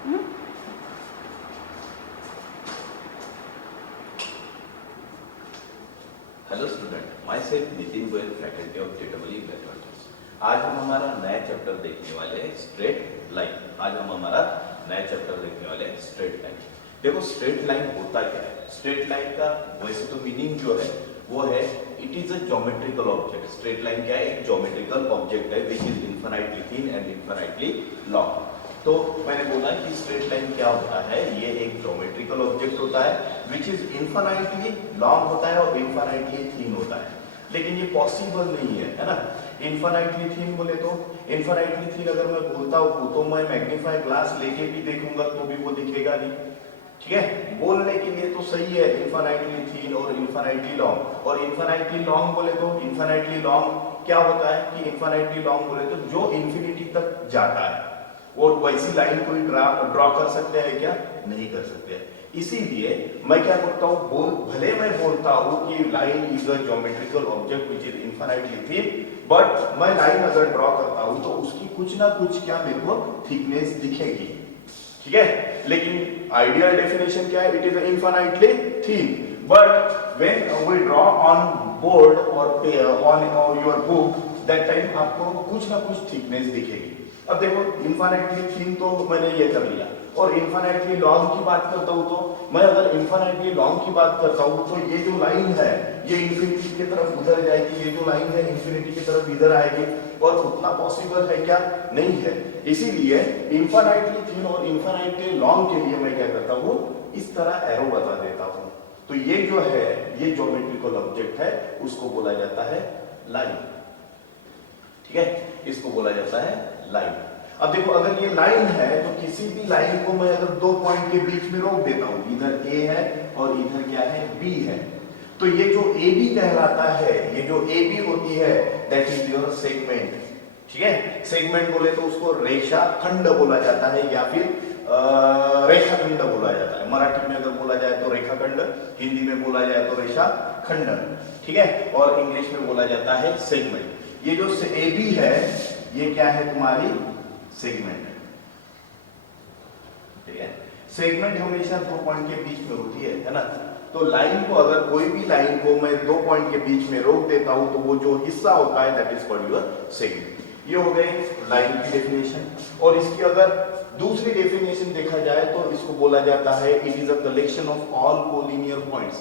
Hello student, my self Nitin Goyal, faculty of JEE mathematics. आज हम हमारा नया चैप्टर देखने वाले हैं स्ट्रेट लाइन। आज हम हमारा नया चैप्टर देखने वाले हैं स्ट्रेट लाइन। देखो स्ट्रेट लाइन होता क्या है। स्ट्रेट लाइन का वैसे तो मीनिंग जो है वो है it is a geometrical object. Straight line क्या है? एक ज्योमेट्रिकल ऑब्जेक्ट है which is infinitely thin and infinitely long. तो मैंने बोला कि स्ट्रेट लाइन क्या होता है, ये एक ज्योमेट्रिकल ऑब्जेक्ट होता है विच इज इनफाइनाइटली लॉन्ग होता है और इनफाइनाइटली थिन होता है। लेकिन ये पॉसिबल नहीं है ना। इनफाइनाइटली थिन बोले तो इनफाइनाइटली थिन अगर मैं बोलता हूँ तो मैं मैग्नीफाई ग्लास लेके भी देखूंगा तो भी वो दिखेगा नहीं। ठीक है, बोलने के लिए तो सही है इनफाइनाइटली थिन और इनफाइनाइटली लॉन्ग। और इनफाइनाइटली लॉन्ग बोले तो इनफाइनाइटली लॉन्ग क्या होता है कि इनफाइनाइटली लॉन्ग बोले तो जो इन्फिनिटी तक जाता है। और वैसी लाइन कोई ड्रॉ कर सकते हैं क्या? नहीं कर सकते हैं। इसीलिए मैं क्या करता हूँ, भले मैं बोलता हूँ कि line is a geometrical object which is infinitely thin, but मैं लाइन अगर ड्रॉ करता हूँ तो उसकी कुछ ना कुछ क्या मेरे को थिकनेस दिखेगी। ठीक है, लेकिन आइडियल डेफिनेशन क्या है? It is infinitely thin, but when we draw on board और on your book that time आपको कुछ ना कुछ थिकनेस दिखेगी। अब देखो इनफाइनाइटली थिन तो मैंने ये कर लिया, और इनफाइनाइटली लॉन्ग की बात करता हूं तो मैं अगर इनफाइनाइटली लॉन्ग की बात करता हूं तो ये जो लाइन है ये इन्फिनिटी की तरफ उधर जाएगी, ये जो लाइन है इन्फिनिटी की तरफ इधर आएगी, और उतना पॉसिबल है क्या? नहीं है। इसीलिए इनफाइनाइटली थिन और इनफाइनाइटली लॉन्ग के लिए मैं क्या करता हूं, इस तरह एरो बता देता हूं। तो ये जो है ये ज्योमेट्रिकल ऑब्जेक्ट है, उसको बोला जाता है लाइन। ठीक है, इसको बोला जाता है लाइन। अब देखो अगर ये लाइन है तो किसी भी लाइन को मैं अगर दो पॉइंट के बीच में रोक देता हूं, इधर ए है और इधर क्या है? बी है, तो ये जो ए बी कहलाता है, ये जो ए बी होती है दैट इज योर सेगमेंट। ठीक है, सेगमेंट बोले तो उसको रेखा खंड बोला जाता है या फिर रेखा खंड बोला जाता है। मराठी में अगर बोला जाए तो रेखा खंड, हिंदी में बोला जाए तो रेखा खंड। ठीक है, और इंग्लिश में बोला जाता है सेगमेंट। ये जो ए बी है ये क्या है? तुम्हारी सेगमेंट। ठीक है, सेगमेंट हमेशा दो पॉइंट के बीच में होती है ना। तो लाइन को अगर कोई भी लाइन को मैं दो पॉइंट के बीच में रोक देता हूं तो वो जो हिस्सा होता है that is called your segment. ये हो गई लाइन की डेफिनेशन। और इसकी अगर दूसरी डेफिनेशन देखा जाए तो इसको बोला जाता है it is a collection of all collinear points.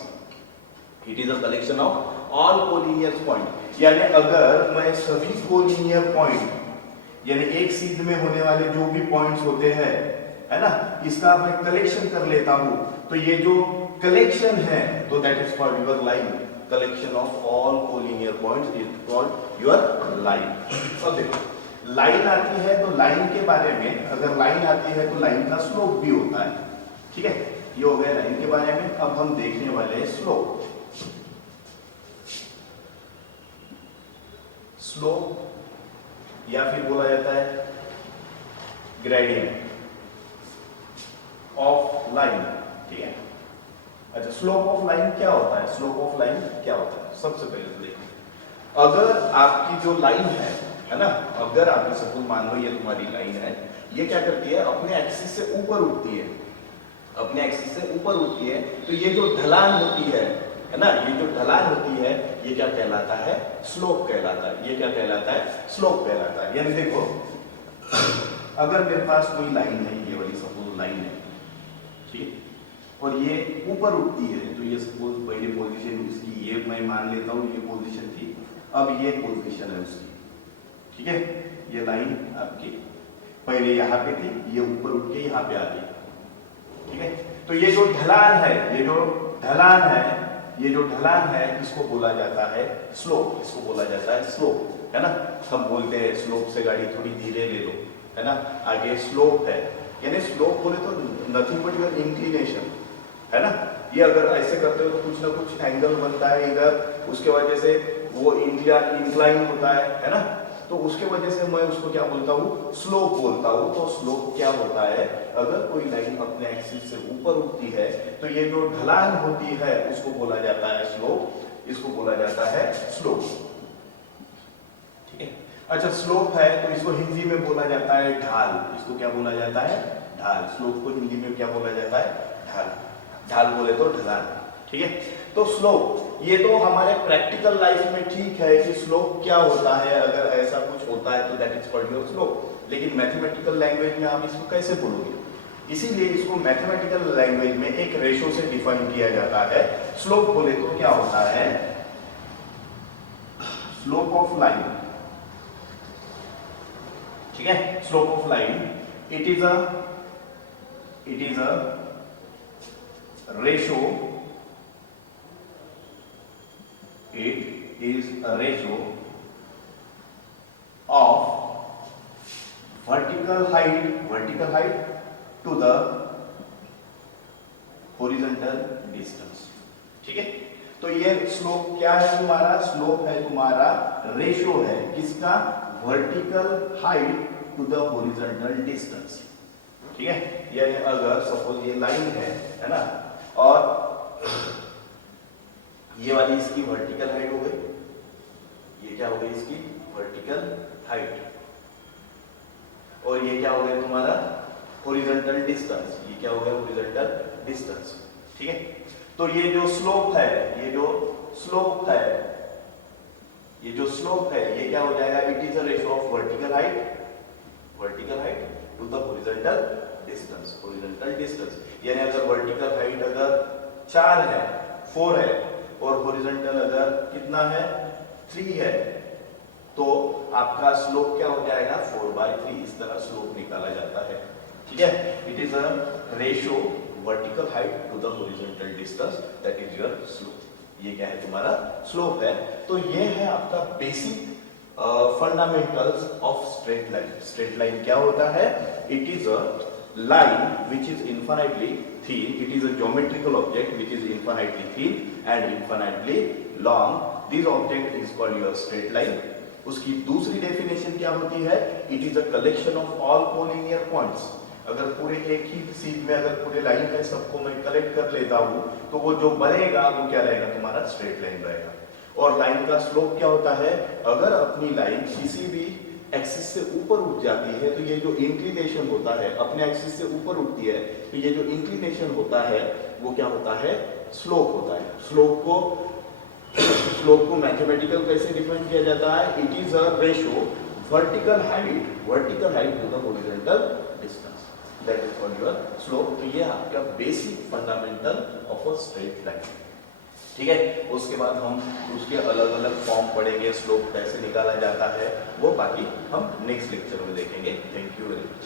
It is a collection of all collinear point, यानी अगर मैं सभी कोलिनियर पॉइंट यानी एक सीध में होने वाले जो भी पॉइंट्स होते हैं है ना, इसका मैं कलेक्शन कर लेता हूं तो ये जो कलेक्शन है तो that is called your line. Collection of all collinear points is called your line. अब देखो लाइन आती है तो लाइन के बारे में, अगर लाइन आती है तो लाइन का स्लोप भी होता है। ठीक है, ये हो गया लाइन के बारे में। अब हम देखने वाले हैं स्लोप। स्लोप या फिर बोला जाता है ग्रेडियंट ऑफ लाइन। ठीक है, अच्छा स्लोप ऑफ लाइन क्या होता है? स्लोप ऑफ लाइन क्या होता है? सबसे पहले तो देखिए, अगर आपकी जो लाइन है ना, अगर आप सपोज मान लो ये तुम्हारी लाइन है, ये क्या करती है? अपने एक्सिस से ऊपर उठती है। अपने एक्सिस से ऊपर उठती है तो ये जो ढलान होती है ना, ये जो ढलान होती है ये क्या कहलाता है? स्लोप कहलाता है। ये क्या कहलाता है? स्लोप कहलाता है। यानी देखो अगर मेरे पास कोई लाइन है, ये वाली सपोज लाइन है, ठीक, और ये ऊपर उठती है तो ये सपोज पहली पोजीशन उसकी ये मैं मान लेता हूँ ये पोजीशन थी, अब ये पोजीशन है उसकी। ठीक है, ये लाइन आपकी पहले यहाँ पे थी, ये ऊपर उठ के यहाँ पे आ गई। ठीक है, तो ये जो ढलान है, ये जो ढलान है, ये जो ढलान है इसको बोला जाता है स्लोप। इसको बोला जाता है स्लोप, है ना। हम बोलते हैं स्लोप से गाड़ी थोड़ी धीरे ले लो, है ना। आगे स्लोप है, यानी स्लोप बोले तो नथिंग बट योर इंक्लिनेशन, है ना। ये अगर ऐसे करते हो तो कुछ ना कुछ एंगल बनता है इधर, उसके वजह से वो इंक्लाइन होता है ना। तो उसके वजह से मैं उसको क्या बोलता हूँ? स्लोप बोलता हूँ। तो स्लोप क्या होता है? अगर कोई लाइन अपने एक्सिस से ऊपर उठती है तो ये जो ढलान होती है उसको बोला जाता है स्लोप। इसको बोला जाता है स्लोप। ठीक है, अच्छा, स्लोप है तो इसको हिंदी में बोला जाता है ढाल। इसको क्या बोला जाता है? ढाल। स्लोप को हिंदी में क्या बोला जाता है? ढाल। ढाल बोले तो ढलान। ठीक है, तो स्लोप ये तो हमारे प्रैक्टिकल लाइफ में ठीक है कि स्लोप क्या होता है, अगर ऐसा कुछ होता है तो that is called your slope. लेकिन मैथमेटिकल लैंग्वेज में आप इसको कैसे बोलोगे? इसीलिए इसको मैथमेटिकल लैंग्वेज में एक रेशो से डिफाइन किया जाता है। स्लोप बोले तो क्या होता है? स्लोप ऑफ लाइन, ठीक है, slope of line it is a ratio, it is a ratio of vertical height to the horizontal distance। ठीक है, तो ये स्लोप क्या है तुम्हारा? स्लोप है तुम्हारा रेशो है किसका? Vertical height to the horizontal distance. ठीक है, यानी अगर सपोज ये लाइन है ना, और ये वाली इसकी वर्टिकल हाइट हो गई, ये क्या हो गई इसकी वर्टिकल हाइट, और ये क्या हो गया तुम्हारा हॉरिजॉन्टल डिस्टेंस। ये क्या हो गया हॉरिजॉन्टल डिस्टेंस। ठीक है, तो ये जो स्लोप है, ये जो स्लोप है, ये जो स्लोप है, ये क्या हो जाएगा? It is a ratio of vertical height to the horizontal distance. Horizontal distance यानी अगर वर्टिकल हाइट अगर 4 है, 4 है, और हॉरिजॉन्टल अगर कितना है? 3 है, तो आपका स्लोप क्या हो जाएगा? 4/3। इस तरह स्लोप निकाला जाता है। ठीक है, it is a ratio vertical height to the horizontal distance, that is your slope. ये क्या है तुम्हारा? स्लोप है। तो ये है आपका basic fundamentals of straight line. Straight line क्या होता है? It is a line which is infinitely thin. It is a geometrical object which is infinitely thin and infinitely long. This object is called your straight line. उसकी दूसरी definition क्या होती है? It is a collection of all collinear points. अगर पूरे एक ही सीध में अगर पूरे लाइन है सबको मैं कलेक्ट कर लेता हूँ तो वो जो बनेगा वो क्या रहेगा? तुम्हारा स्ट्रेट लाइन रहेगा। और लाइन का स्लोप क्या होता है? अगर अपनी लाइन किसी भी एक्सिस से ऊपर उठ जाती है तो ये जो इंक्लिनेशन होता है, अपने एक्सिस से ऊपर उठती है तो ये जो इंक्लिनेशन होता है वो क्या होता है? स्लोप होता है। स्लोप को मैथमेटिकल कैसे डिफाइन किया जाता है? It is a ratio vertical height to the horizontal distance, that is called your slope. तो ये आपका basic fundamental of a straight line. ठीक है, उसके बाद हम उसके अलग अलग फॉर्म पढ़ेंगे, स्लोप कैसे निकाला जाता है वो बाकी हम नेक्स्ट लेक्चर में देखेंगे। Thank you very much.